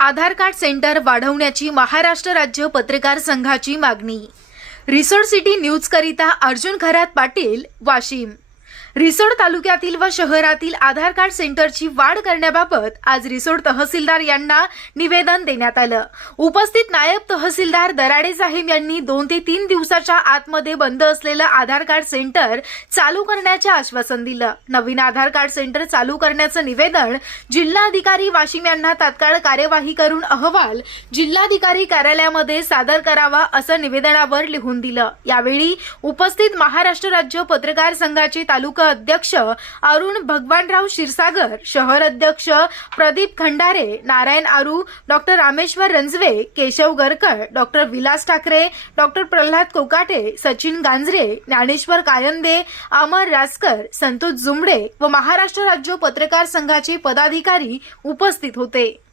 आधार card centre वाढवण्याची महाराष्ट्र राज्य पत्रकार संघाची मागणी। रिसोड सिटी न्यूज करिता अर्जुन खरात पाटील, वाशिम। रिसोड तालुक्यातील व शहरातील आधार कार्ड सेंटरची वाढ करण्याबाबत आज रिसोड तहसीलदार यांना निवेदन देण्यात आलं। उपस्थित नायब तहसीलदार दराडे साहेब यांनी 2 ते 3 दिवसाच्या आतमध्ये बंद असलेलं आधार कार्ड सेंटर चालू करण्याचे आश्वासन दिलं। नवीन आधार कार्ड सेंटर चालू करण्याचं निवेदन जिल्हाधिकारी वाशिम यांना तात्काळ कार्यवाही करून अहवाल जिल्हाधिकारी कार्यालयामध्ये सादर करावा असं निवेदनावर लिहून दिलं। यावेळी उपस्थित महाराष्ट्र राज्य पत्रकार संघाचे तालुका अध्यक्ष अरुण भगवानराव क्षीरसागर, शहर अध्यक्ष Pradeep Khandare, Narayan Aru, doctor Rameshwar Ranjave, Keshav Garkad, doctor Vilas Thackeray, doctor Pralhad Kokate, Sachin Ganjare, Dnyaneshwar Kayande, Amar Raskar, Santosh Jumde व महाराष्ट्र राज्य पत्रकार संघाचे पदाधिकारी उपस्थित होते।